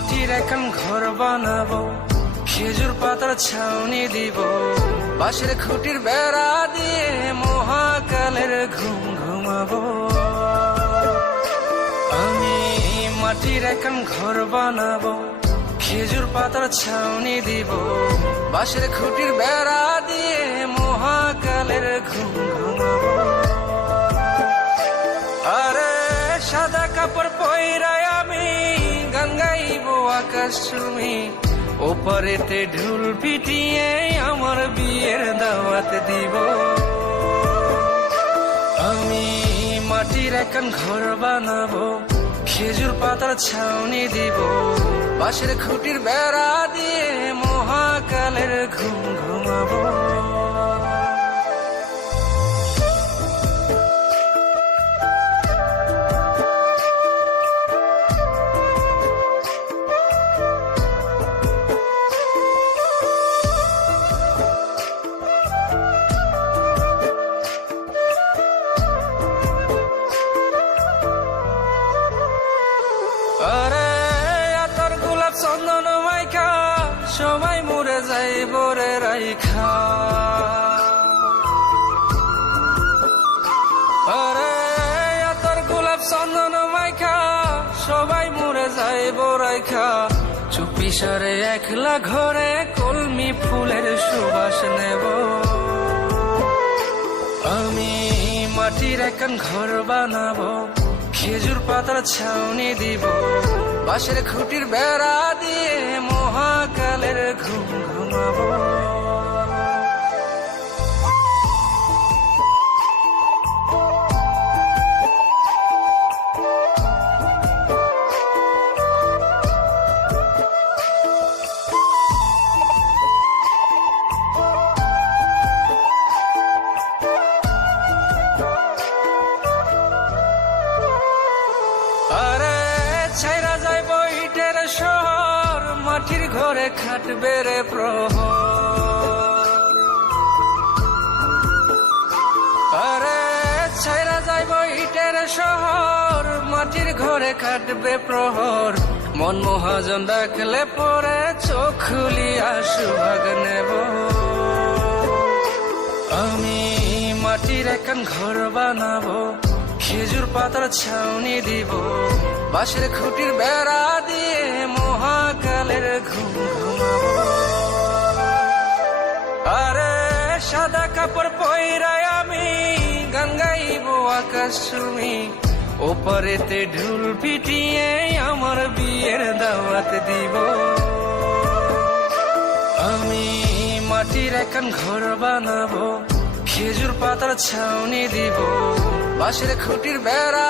মাটির এখন ঘর বানাবো, খেজুর পাতার ছাউনি দিব, বাঁশের খুঁটির বেড়া দিয়ে মহাকালের ঘুম ঘুমাবো। আমি মাটির এখন ঘর বানাবো, খেজুর পাতার ছাউনি দিব, বাঁশের খুঁটির বেড়া দিয়ে মহাকালের ঘুম ঘুমাবো। আরে সাদা কাপড় পয়রায় আমি গান গাইবো আকাশ চুমি, ওপারেতে ঢোল পিটিয়ে আমার বিয়ের দাওয়াত দিব। আমি মাটির এখন ঘর বানাবো, খেজুর পাতার ছাউনি দিব, বাঁশের খুঁটির বেড়া দিয়ে মহাকালের ঘুম ঘুমাবো। আরে আতর গোলাপ চন্দন মাইখা সবাই মরে যাই বরে রাইখা। আরে আতর গোলাপ চন্দন মাইখা সবাই মরে যাই বরাইখা, চুপি সারে একলা ঘরে কলমি ফুলের সুবাস নেব। আমি মাটির এখন ঘর বানাবো, খেজুর পাতার ছাউনি দিব, বাঁশের খুঁটির বেড়া দিয়ে মহাকালের ঘুম ঘুমাবো। আরে ছাইরা যাইব ইটের শহর, মাটির ঘরে খাটবে রে প্রহর। আরে ছাইরা যাইব ইটের শহর, মাটির ঘরে খাটবে প্রহর। মন মহাজন ডাকলে পরে চোখ খুলিয়া সুভাগ নেব। আমি মাটির এখন ঘর বানাবো, খেজুর পাতার ছাউনি দিব, বাঁশের খুঁটির বেড়া দিয়ে মহাকালের ঘুম ঘুমাবো। আরে সাদা কাপড় পয়রায় আমি গান গাইবো আকাশ চুমি, ওপারেতে ঢোল পিটিয়ে আমার বিয়ের দাওয়াত দিব। আমি মাটির এখন ঘর বানাবো, খেজুর পাতার ছাউনি দিব, বাঁশের খুঁটির বেড়া